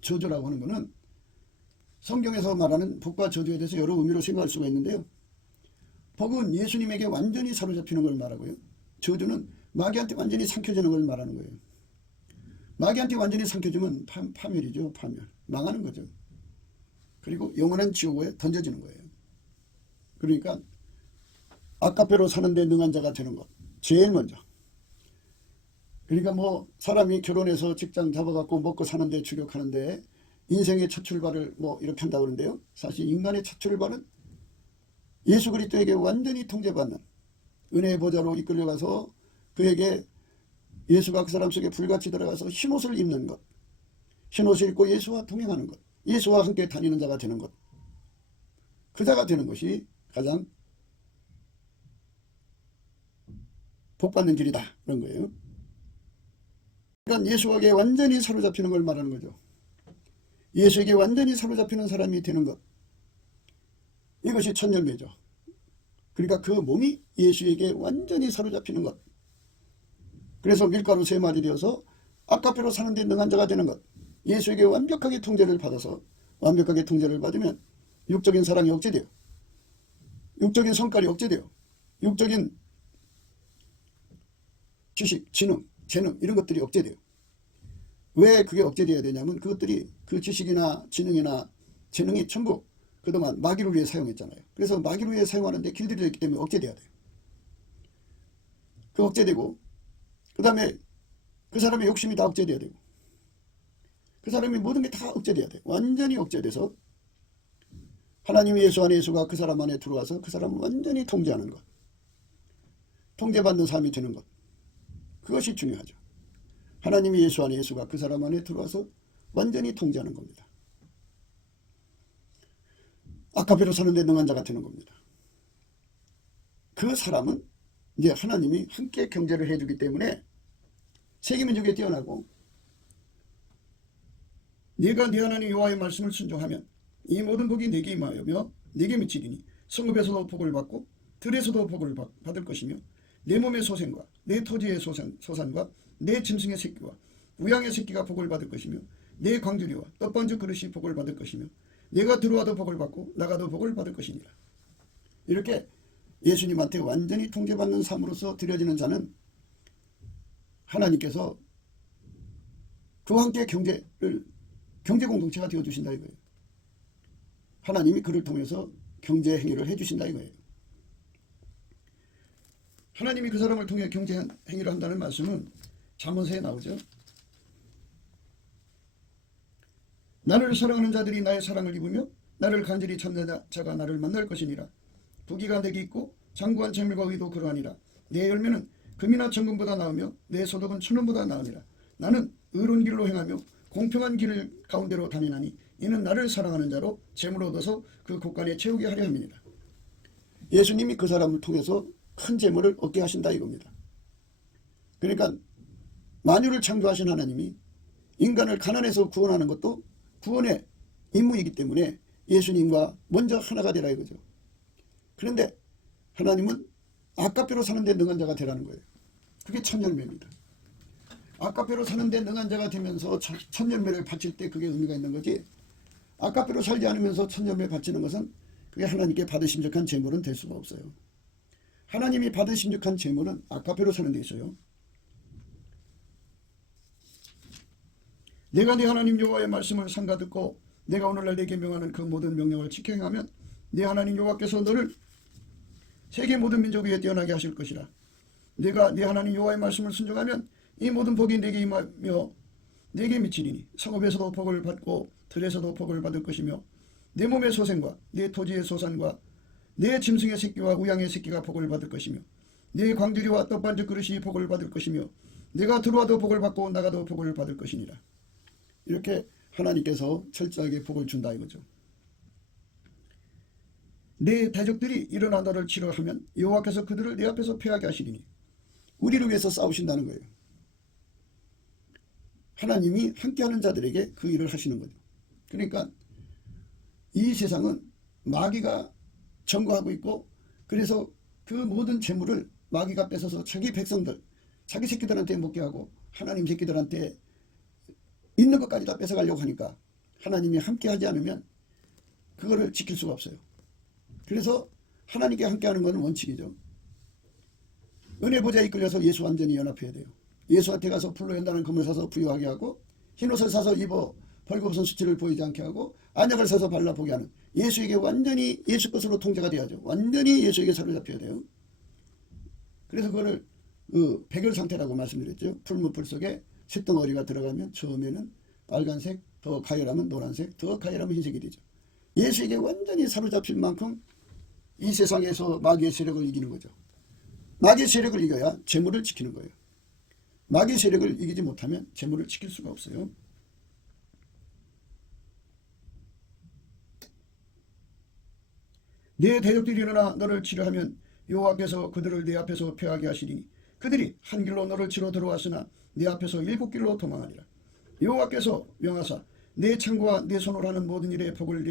저주라고 하는 거는 성경에서 말하는 복과 저주에 대해서 여러 의미로 생각할 수가 있는데요. 복은 예수님에게 완전히 사로잡히는 걸 말하고요. 저주는 마귀한테 완전히 삼켜지는 걸 말하는 거예요. 마귀한테 완전히 삼켜지면 파멸이죠. 파멸. 망하는 거죠. 그리고 영원한 지옥에 던져지는 거예요. 그러니까 아카페로 사는데 능한 자가 되는 것. 제일 먼저. 그러니까 뭐 사람이 결혼해서 직장 잡아갖고 먹고 사는데 주력하는데 인생의 첫 출발을 뭐 이렇게 한다고 그러는데요. 사실 인간의 첫 출발은 예수 그리스도에게 완전히 통제받는 은혜의 보좌로 이끌려가서 그에게 예수가 그 사람 속에 불같이 들어가서 흰옷을 입는 것, 흰옷을 입고 예수와 동행하는 것, 예수와 함께 다니는 자가 되는 것, 그 자가 되는 것이 가장 복받는 길이다 그런 거예요. 그러니까 예수에게 완전히 사로잡히는 걸 말하는 거죠. 예수에게 완전히 사로잡히는 사람이 되는 것, 이것이 첫 열매죠. 그러니까 그 몸이 예수에게 완전히 사로잡히는 것. 그래서 밀가루 3마리 되어서 아카페로 사는 데 능한 자가 되는 것. 예수에게 완벽하게 통제를 받아서, 완벽하게 통제를 받으면 육적인 사랑이 억제돼요. 육적인 성깔이 억제돼요. 육적인 지식, 지능, 재능 이런 것들이 억제돼요. 왜 그게 억제돼야 되냐면 그것들이 그 지식이나 지능이나 재능이 전부 그동안 마귀를 위해 사용했잖아요. 그래서 마귀를 위해 사용하는데 길들여 있기 때문에 억제돼야 돼요. 그 억제되고 그 다음에 그 사람의 욕심이 다 억제돼야 되고 그 사람의 모든 게 다 억제돼야 돼요. 완전히 억제돼서 하나님 예수 안에 예수가 그 사람 안에 들어와서 그 사람을 완전히 통제하는 것, 통제받는 삶이 되는 것, 그것이 중요하죠. 하나님이 예수 안에 예수가 그 사람 안에 들어와서 완전히 통제하는 겁니다. 아카페로 사는데 능한 자가 되는 겁니다. 그 사람은 이제 하나님이 함께 경제를 해주기 때문에 세계민족에 뛰어나고, 네가 네 하나님 여호와의 말씀을 순종하면 이 모든 복이 내게 임하여며 내게 미치리니 성읍에서도 복을 받고 들에서도 복을 받을 것이며 내 몸의 소생과 내 토지의 소산과 내 짐승의 새끼와 우양의 새끼가 복을 받을 것이며 내 광주리와 떡반죽 그릇이 복을 받을 것이며 내가 들어와도 복을 받고 나가도 복을 받을 것이니라. 이렇게 예수님한테 완전히 통제받는 삶으로서 드려지는 자는 하나님께서 그와 함께 경제 공동체가 되어주신다 이거예요. 하나님이 그를 통해서 경제 행위를 해주신다 이거예요. 하나님이 그 사람을 통해 경제 행위를 한다는 말씀은 잠언서에 나오죠. 나를 사랑하는 자들이 나의 사랑을 입으며 나를 간절히 찾는 자가 나를 만날 것이니라. 부귀가 내게 있고 장구한 재물과 의도 그러하니라. 내 열매는 금이나 정금보다 나으며 내 소득은 천원보다 나으니라. 나는 의로운 길로 행하며 공평한 길을 가운데로 다니나니 이는 나를 사랑하는 자로 재물을 얻어서 그 곳간에 채우게 하려 함이니라. 예수님이 그 사람을 통해서 큰 재물을 얻게 하신다 이겁니다. 그러니까 만유를 창조하신 하나님이 인간을 가난에서 구원하는 것도 구원의 임무이기 때문에 예수님과 먼저 하나가 되라 이거죠. 그런데 하나님은 아카페로 사는데 능한 자가 되라는 거예요. 그게 첫 열매입니다. 아카페로 사는데 능한 자가 되면서 첫 열매를 바칠 때 그게 의미가 있는 거지, 아카페로 살지 않으면서 첫 열매 바치는 것은 그게 하나님께 받으심적한 재물은 될 수가 없어요. 하나님이 받으심적한 재물은 아카페로 사는 데 있어요. 내가 네 하나님 여호와의 말씀을 삼가 듣고 내가 오늘날 내게 명하는 그 모든 명령을 지켜 행하면 네 하나님 여호와께서 너를 세계 모든 민족 위에 뛰어나게 하실 것이라. 내가 네 하나님 여호와의 말씀을 순종하면 이 모든 복이 내게 임하며 내게 미치리니 성읍에서도 복을 받고 들에서도 복을 받을 것이며 내 몸의 소생과 내 토지의 소산과 내 짐승의 새끼와 우양의 새끼가 복을 받을 것이며 내 광주리와 떡반죽 그릇이 복을 받을 것이며 내가 들어와도 복을 받고 나가도 복을 받을 것이니라. 이렇게 하나님께서 철저하게 복을 준다 이거죠. 내 대적들이 일어나 너를 치러하면 여호와께서 그들을 내 앞에서 패하게 하시리니 우리를 위해서 싸우신다는 거예요. 하나님이 함께하는 자들에게 그 일을 하시는 거죠. 그러니까 이 세상은 마귀가 점거하고 있고 그래서 그 모든 재물을 마귀가 뺏어서 자기 백성들, 자기 새끼들한테 먹게 하고 하나님 새끼들한테 있는 것까지 다 뺏어가려고 하니까 하나님이 함께하지 않으면 그거를 지킬 수가 없어요. 그래서 하나님께 함께하는 것은 원칙이죠. 은혜 보좌에 이끌려서 예수 완전히 연합해야 돼요. 예수한테 가서 불로 연단한 금을 사서 부유하게 하고 흰옷을 사서 입어 벌거벗은 수치를 보이지 않게 하고 안약을 사서 발라보게 하는 예수에게 완전히 예수 것으로 통제가 돼야죠. 완전히 예수에게 사로잡혀야 돼요. 그래서 그거를 백열 상태라고 말씀드렸죠. 풀무풀 속에 쇳덩어리가 들어가면 처음에는 빨간색, 더 가열하면 노란색, 더 가열하면 흰색이 되죠. 예수에게 완전히 사로잡힐 만큼 이 세상에서 마귀의 세력을 이기는 거죠. 마귀의 세력을 이겨야 재물을 지키는 거예요. 마귀의 세력을 이기지 못하면 재물을 지킬 수가 없어요. 네 대적들이 일어나 너를 치려하면 여호와께서 그들을 네 앞에서 패하게 하시리니 그들이 한 길로 너를 치러 들어왔으나 네 앞에서 7길로 도망하리라. 여호와께서 명하사 내 창과 내 손으로 하는 모든 일에 복을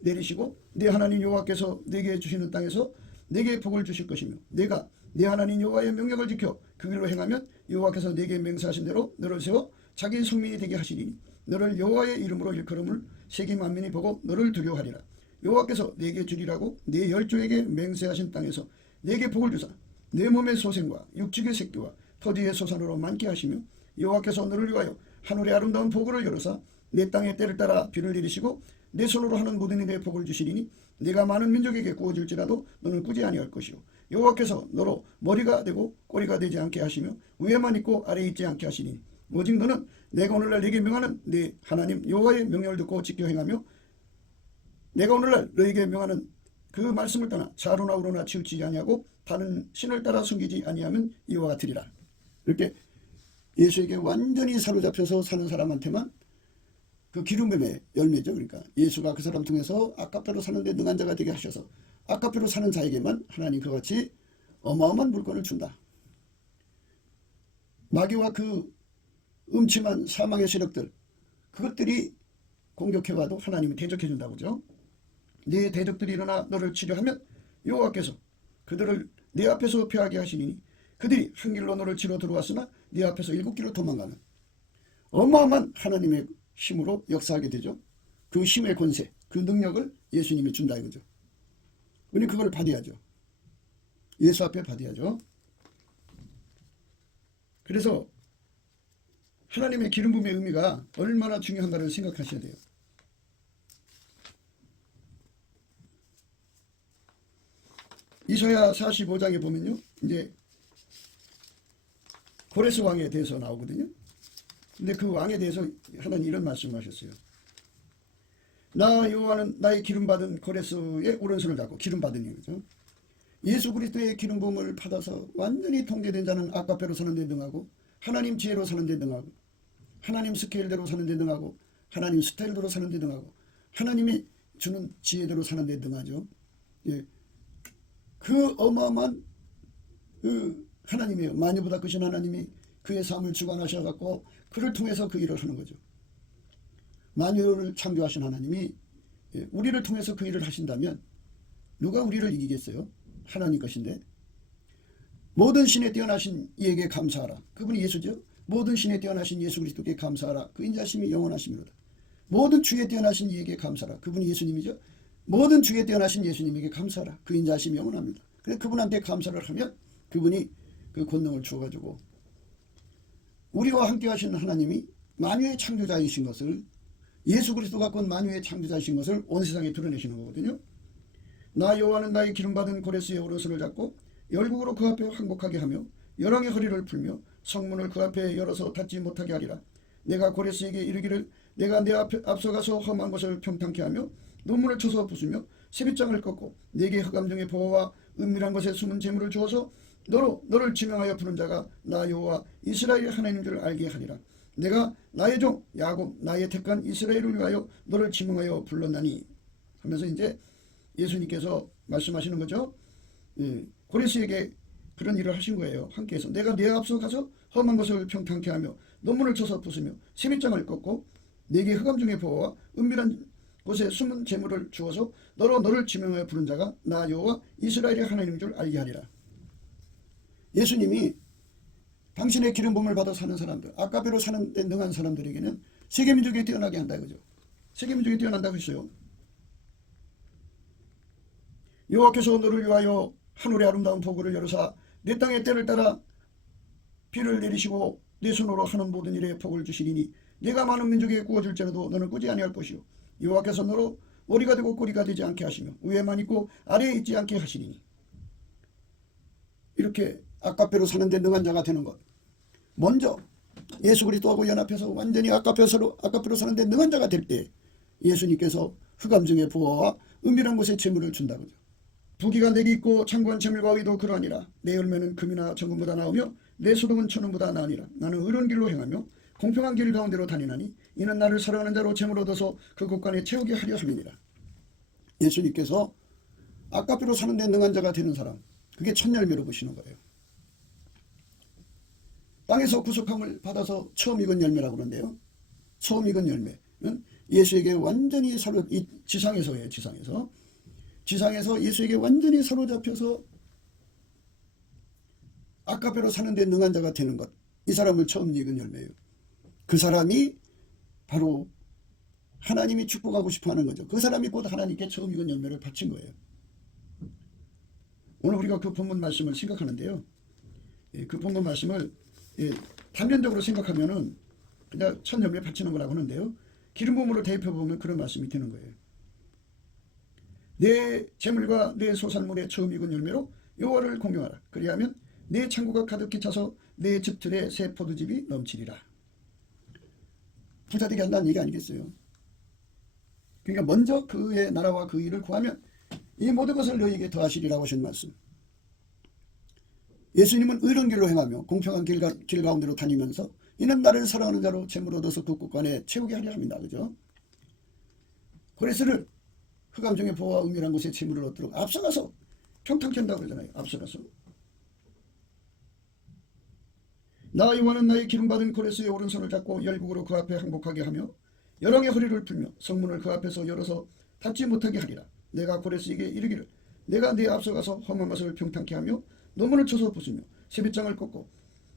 내리시고 내 하나님 여호와께서 내게 주시는 땅에서 내게 복을 주실 것이며 내가 내 하나님 여호와의 명령을 지켜 그 길로 행하면 여호와께서 내게 맹세하신 대로 너를 세워 자기 성민이 되게 하시리니 너를 여호와의 이름으로 일컬음을 세계 만민이 보고 너를 두려워하리라. 여호와께서 내게 주리라고 내 열조에게 맹세하신 땅에서 내게 복을 주사 내 몸의 소생과 육축의 새끼와 토지의 소산으로 많게 하시며 여호와께서 너를 위하여 하늘의 아름다운 보고를 열어사 내 땅의 때를 따라 비를 내리시고 내 손으로 하는 모든 일에 복을 주시리니 내가 많은 민족에게 구워줄지라도 너는 꾸지 아니할 것이요 여호와께서 너로 머리가 되고 꼬리가 되지 않게 하시며 위에만 있고 아래에 있지 않게 하시니 오직 너는 내가 오늘날 네게 명하는 네 하나님 여호와의 명령을 듣고 지켜 행하며 내가 오늘날 너에게 명하는 그 말씀을 떠나 좌로나 우로나 치우치지 아니하고 다른 신을 따라 숨기지 아니하면 이와 같으리라. 이렇게 예수에게 완전히 사로잡혀서 사는 사람한테만 그 기름뱀의 열매죠. 그러니까 예수가 그 사람 통해서 아깝대로 사는데 능한 자가 되게 하셔서 아깝대로 사는 자에게만 하나님 그같이 어마어마한 물권을 준다. 마귀와 그 음침한 사망의 세력들 그것들이 공격해와도 하나님이 대적해 준다고죠. 네 대적들이 일어나 너를 치려하면 여호와께서 그들을 네 앞에서 패하게 하시니 그들이 한 길로 너를 치러 들어왔으나 네 앞에서 7길로 도망가는 어마어마한 하나님의 힘으로 역사하게 되죠. 그 힘의 권세, 그 능력을 예수님이 준다 이거죠. 우리 그걸 받아야죠. 예수 앞에 받아야죠. 그래서 하나님의 기름 부음의 의미가 얼마나 중요한가를 생각하셔야 돼요. 이사야 45장에 보면요. 이제 고레스 왕에 대해서 나오거든요. 근데 그 왕에 대해서 하나님 이런 말씀을 하셨어요. 나 여호와는 나의 기름받은 고레스의 오른손을 잡고 기름받은 거죠. 예수 그리스도의 기름 부음을 받아서 완전히 통제된 자는 아까페로 사는 데 능하고 하나님 지혜로 사는 데 능하고 하나님 스케일대로 사는 데 능하고 하나님 스타일대로 사는 데 능하고 하나님이 주는 지혜대로 사는 데 능하죠. 예. 그 어마어마한 그 하나님이에요. 만유보다 크신 하나님이 그의 삶을 주관하셔갖고 그를 통해서 그 일을 하는 거죠. 만유를 창조하신 하나님이 우리를 통해서 그 일을 하신다면 누가 우리를 이기겠어요? 하나님 것인데. 모든 신에 뛰어나신 이에게 감사하라. 그분이 예수죠. 모든 신에 뛰어나신 예수 그리스도께 감사하라. 그 인자심이 영원하심이로다. 모든 주에 뛰어나신 이에게 감사하라. 그분이 예수님이죠. 모든 주에 뛰어나신 예수님에게 감사하라. 그 인자심이 영원합니다. 그래서 그분한테 감사를 하면 그분이 그 권능을 주어가지고 우리와 함께 하신 하나님이 만유의 창조자이신 것을 예수 그리스도가 곧 만유의 창조자이신 것을 온 세상에 드러내시는 거거든요. 나 여호와는 나의 기름받은 고레스의 오른손을 잡고 열국으로 그 앞에 항복하게 하며 열왕의 허리를 풀며 성문을 그 앞에 열어서 닫지 못하게 하리라. 내가 고레스에게 이르기를 내가 내 앞에 앞서가서 험한 것을 평탄케 하며 논문을 쳐서 부수며 세빗장을 꺾고 내게 흑암 중의 보화와 은밀한 것에 숨은 재물을 주어서 너를 지명하여 부른 자가 나 여호와 이스라엘의 하나님인 줄 알게 하리라. 내가 나의 종 야곱 나의 택한 이스라엘을 위하여 너를 지명하여 불렀나니 하면서 이제 예수님께서 말씀하시는 거죠. 고레스에게 그런 일을 하신 거예요. 함께해서 내가 내 앞서 가서 험한 것을 평탄케 하며 논문을 쳐서 부수며 세빗장을 꺾고 내게 흑암 중의 보화와 은밀한 곳에 숨은 재물을 주어서 너를 지명하여 부른 자가 나 여호와 이스라엘의 하나님인 줄 알게 하리라. 예수님이 당신의 기름 부음을 받아 사는 사람들, 아까배로 사는 데 능한 사람들에게는 세계민족에 뛰어나게 한다 그죠. 세계민족에 뛰어난다고 했어요. 여호와께서 너를 위하여 하늘의 아름다운 폭우를 열으사 내 땅의 때를 따라 비를 내리시고 내 손으로 하는 모든 일에 복을 주시리니 내가 많은 민족에 구워줄지라도 너는 꾸지 아니할 것이요 여호와께서 너로 머리가 되고 꼬리가 되지 않게 하시며 위에만 있고 아래에 있지 않게 하시리니. 이렇게 아까배로 사는 데 능한 자가 되는 것, 먼저 예수 그리스도하고 연합해서 완전히 아까배로 사는 데 능한 자가 될 때 예수님께서 흑암 중의 보화와 은밀한 곳에 재물을 준다고요. 부귀가 내게 있고 창고한 재물과 의도 그러하니라. 내 열매는 금이나 정금보다 나으며 내 소득은 천원보다 나으니라. 나는 의로운 길로 행하며 공평한 길 가운데로 다니나니 이는 나를 사랑하는 자로 재물 얻어서 그 곳간에 채우게 하려 함이니라. 예수님께서 아까배로 사는 데 능한 자가 되는 사람, 그게 첫 열매로 보시는 거예요. 땅에서 구속함을 받아서 처음 익은 열매라고 그러는데요. 처음 익은 열매는 예수에게 완전히 지상에서예요. 지상에서 예수에게 완전히 사로잡혀서 아까배로 사는 데 능한 자가 되는 것, 이 사람을 처음 익은 열매예요. 그 사람이 바로 하나님이 축복하고 싶어하는 거죠. 그 사람이 곧 하나님께 처음 익은 열매를 바친 거예요. 오늘 우리가 그 본문 말씀을 생각하는데요. 그 본문 말씀을 단면적으로 생각하면은 그냥 첫 열매 바치는 거라고 하는데요. 기름 부음으로 대입해 보면 그런 말씀이 되는 거예요. 내 재물과 내 소산물의 처음 익은 열매로 여호와를 공경하라. 그리하면 내 창고가 가득히 차서 내 집틀에 새 포도즙이 넘치리라. 부자되게 한다는 얘기 아니겠어요? 그러니까 먼저 그의 나라와 그 일을 구하면 이 모든 것을 너희에게 더하시리라고 하신 말씀. 예수님은 의로운 길로 행하며 공평한 길 가운데로 다니면서 이는 나를 사랑하는 자로 재물 얻어서 그 곳간에 채우게 하려 합니다. 그죠? 고레스를 흑암 중의 보화와 은밀한 곳에 재물을 얻도록 앞서가서 평탄케 한다고 그러잖아요. 앞서가서. 나 여호와는 나의 기름받은 고레스의 오른손을 잡고 열국으로 그 앞에 항복하게 하며 열왕의 허리를 풀며 성문을 그 앞에서 열어서 닫지 못하게 하리라. 내가 고레스에게 이르기를 내가 네 앞서가서 험한 것을 평탄케 하며 논문을 쳐서 부수며 세빗장을 꺾고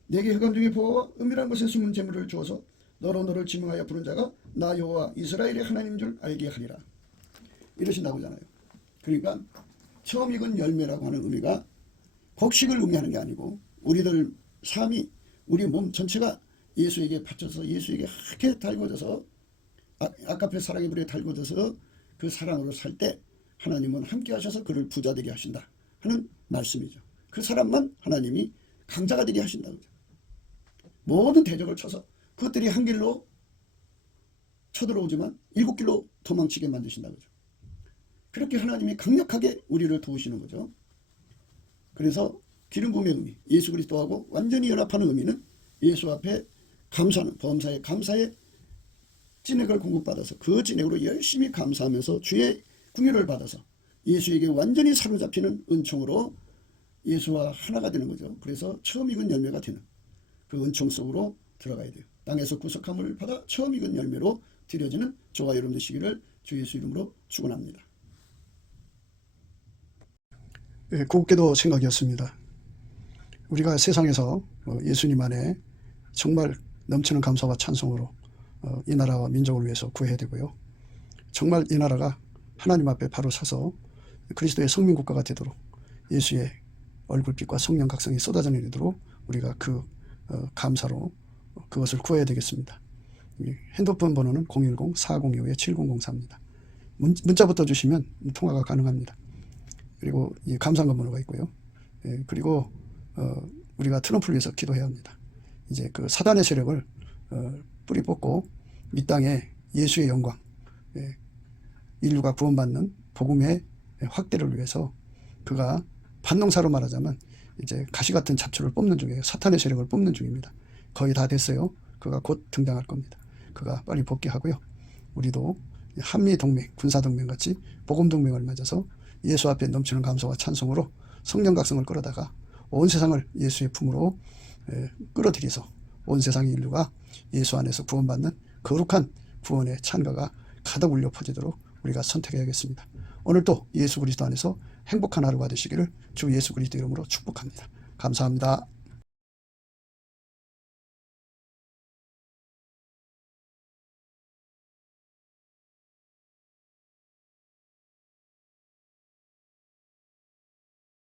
내게 흑암 중의 보화와 은밀한 곳에 숨은 재물을 주어서 너를 지명하여 부른 자가 나 여호와 이스라엘의 하나님인 줄 알게 하리라. 이러신다고 하잖아요. 그러니까 처음 익은 열매라고 하는 의미가 곡식을 의미하는 게 아니고 우리들 삶이 우리 몸 전체가 예수에게 바쳐서 예수에게 하게 달궈져서 아까페 사랑의 불에 달궈져서 그 사랑으로 살 때 하나님은 함께 하셔서 그를 부자 되게 하신다 하는 말씀이죠. 그 사람만 하나님이 강자가 되게 하신다고. 모든 대적을 쳐서 그것들이 한 길로 쳐들어오지만 7길로 도망치게 만드신다고. 그렇게 하나님이 강력하게 우리를 도우시는 거죠. 그래서 기름 부음의 의미, 예수 그리스도하고 완전히 연합하는 의미는 예수 앞에 감사하는, 범사에 감사의 찐액을 공급받아서 그 찐액으로 열심히 감사하면서 주의 궁유를 받아서 예수에게 완전히 사로잡히는 은총으로 예수와 하나가 되는 거죠. 그래서 처음 익은 열매가 되는 그 은총 속으로 들어가야 돼요. 땅에서 구속함을 받아 처음 익은 열매로 드려지는 저와 여러분 되시기를 주 예수 이름으로 축원합니다. 곱게도 생각이었습니다. 우리가 세상에서 예수님 안에 정말 넘치는 감사와 찬송으로 이 나라와 민족을 위해서 구해야 되고요. 정말 이 나라가 하나님 앞에 바로 서서 그리스도의 성민국가가 되도록 예수의 얼굴빛과 성령 각성이 쏟아져 내리도록 우리가 그 감사로 그것을 구해야 되겠습니다. 핸드폰 번호는 010-4025-7004입니다. 문자부터 주시면 통화가 가능합니다. 그리고 이 감사한 번호가 있고요. 그리고 우리가 트럼프를 위해서 기도해야 합니다. 이제 그 사단의 세력을 뿌리 뽑고 이 땅에 예수의 영광, 인류가 구원받는 복음의 확대를 위해서 그가 반농사로 말하자면 이제 가시 같은 잡초를 뽑는 중이에요. 사탄의 세력을 뽑는 중입니다. 거의 다 됐어요. 그가 곧 등장할 겁니다. 그가 빨리 복귀하고요. 우리도 한미동맹, 군사동맹 같이 복음동맹을 맺어서 예수 앞에 넘치는 감사와 찬송으로 성령 각성을 끌어다가 온 세상을 예수의 품으로 끌어들여서 온 세상의 인류가 예수 안에서 구원받는 거룩한 구원의 찬가가 가득 울려 퍼지도록 우리가 선택해야겠습니다. 오늘도 예수 그리스도 안에서 행복한 하루가 되시기를 주 예수 그리스도 이름으로 축복합니다. 감사합니다.